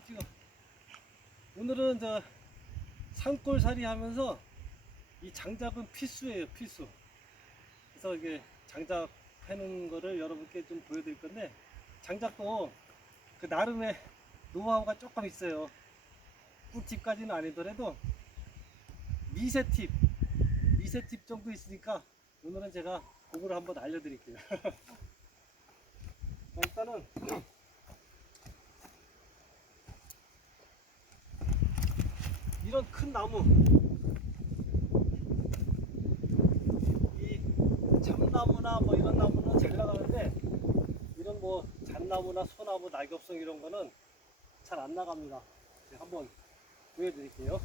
찍어. 오늘은 저 산골살이 하면서 이 장작은 필수예요, 필수. 그래서 이게 장작 패는 거를 여러분께 좀 보여드릴 건데, 장작도 그 나름의 노하우가 조금 있어요. 꿀팁까지는 아니더라도 미세팁 정도 있으니까 오늘은 제가 그거를 한번 알려드릴게요. 일단은 이런 큰 나무, 이 참나무나 뭐 이런 나무는 잘 나가는데, 이런 뭐 잣나무나 소나무, 낙엽송 이런 거는 잘 안 나갑니다. 제가 한번 보여드릴게요.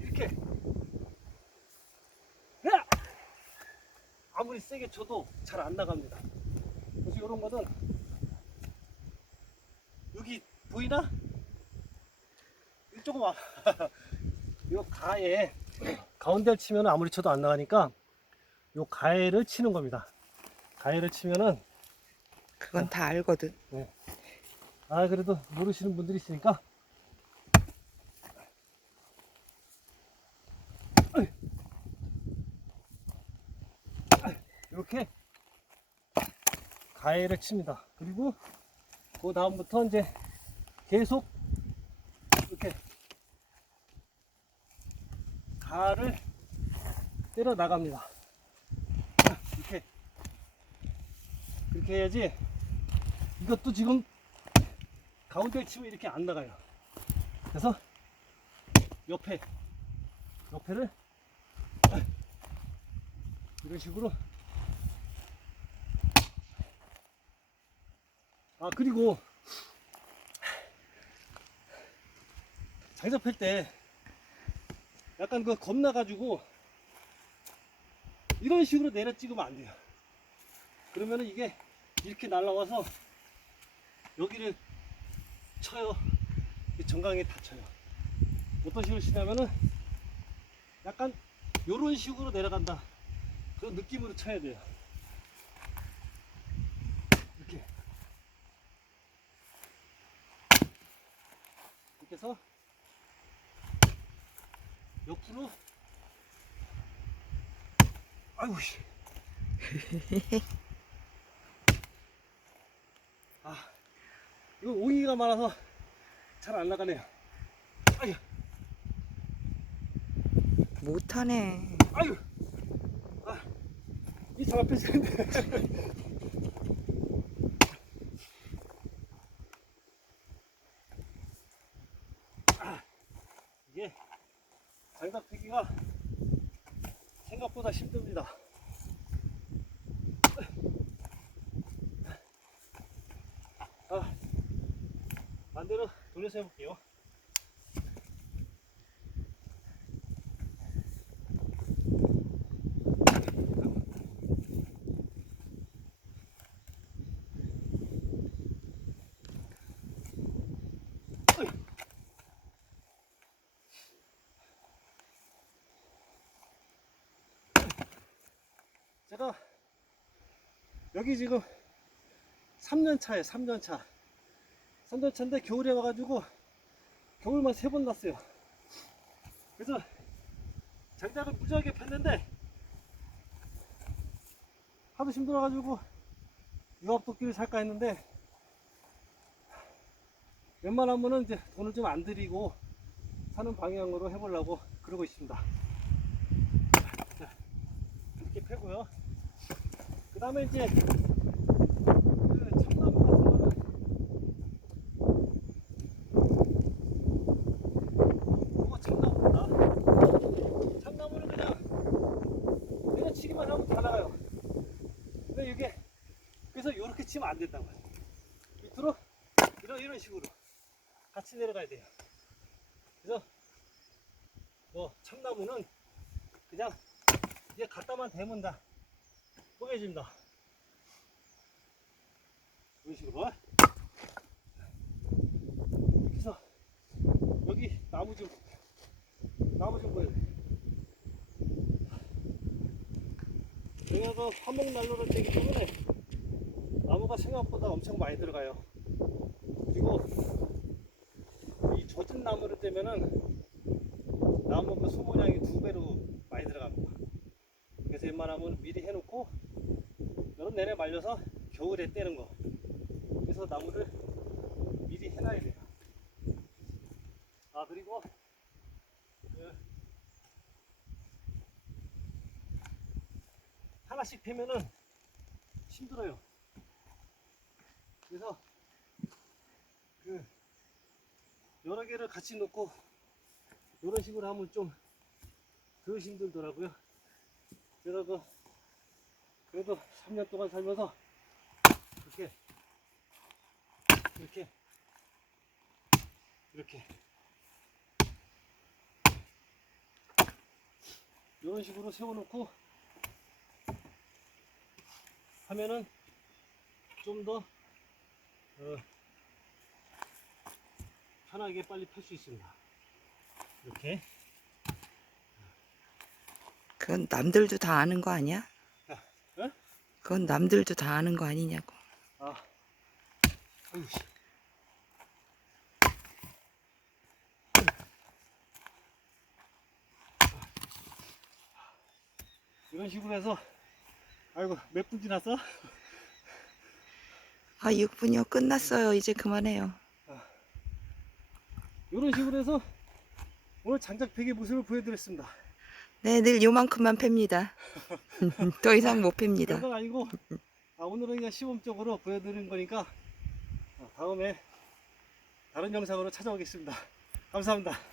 이렇게 아무리 세게 쳐도 잘 안 나갑니다. 그래서 이런 거는 여기 보이나? 이쪽은 와. 요 가에 가운데를 치면 아무리 쳐도 안 나가니까 요 가에를 치는 겁니다. 가에를 치면은 그건 다 알거든. 네. 아 그래도 모르시는 분들이 있으니까 이렇게 가해를 칩니다. 그리고 그 다음부터 이제 계속 이렇게 가를 때려 나갑니다. 이렇게 해야지. 이것도 지금 가운데 치면 이렇게 안 나가요. 그래서 옆에를 이런 식으로. 아 그리고 장작 팰 때 약간 그 겁나가지고 이런 식으로 내려 찍으면 안 돼요. 그러면은 이게 이렇게 날라와서 여기를 쳐요. 정강에 다쳐요. 어떤 식으로 치냐면은 약간 요런 식으로 내려간다, 그런 느낌으로 쳐야 돼요. 이렇게 해서 옆으로. 아이고 씨. 아 이거 옹이가 많아서 잘 안 나가네요. 아유 못하네. 아유. 이 잘 앞에지는데. 이게 장작 패기가 생각보다 힘듭니다. 반대로 돌려서 해볼게요. 제가 여기 지금 3년 차예요. 3년 차. 3년 차인데 겨울에 와가지고 겨울만 3번 났어요. 그래서 장작을 무지하게 폈는데 하도 힘들어가지고 유압도끼를 살까 했는데, 웬만하면은 이제 돈을 좀 안 들이고 사는 방향으로 해보려고 그러고 있습니다. 자, 이렇게 패고요. 그 다음에 이제 그 참나무 같은 거는 이거 참나무입니다. 참나무는 그냥 내려치기만 하면 다 나가요. 근데 이게 그래서 이렇게 치면 안 된다고요. 밑으로 이런 식으로 같이 내려가야 돼요. 그래서 뭐 참나무는 그냥 이게 갖다만 대면 다 쪼개집니다. 이런 식으로. 이렇게 해서 여기 나무 좀 보여요. 여기가 화목난로를 떼기 때문에 나무가 소모가 생각보다 엄청 많이 들어가요. 그리고 이 젖은 나무를 떼면은 나무 그 소모량이 2배로 많이 들어갑니다. 그래서 웬만하면 미리 해놓고 여름 내내 말려서 겨울에 떼는 거. 그래서 나무를 미리 해놔야 돼요. 아, 그리고 하나씩 패면은 힘들어요. 그래서 여러 개를 같이 놓고 이런 식으로 하면 좀 덜 힘들더라고요. 제가 그래도 3년 동안 살면서 이렇게 이런 식으로 세워놓고 하면은 좀 더 편하게 빨리 펼 수 있습니다. 이렇게. 그건 남들도 다 아는 거 아니야? 에? 그건 남들도 다 아는 거 아니냐고. 아, 아유, 씨. 이런 식으로 해서, 아이고, 몇 분 지났어? 아, 6분이요. 끝났어요. 이제 그만해요. 이런 식으로 해서 오늘 장작배기 모습을 보여드렸습니다. 네, 늘 요만큼만 팹니다. 더 이상 못 팹니다. 별건 아니고, 오늘은 그냥 시범적으로 보여드린 거니까, 다음에 다른 영상으로 찾아오겠습니다. 감사합니다.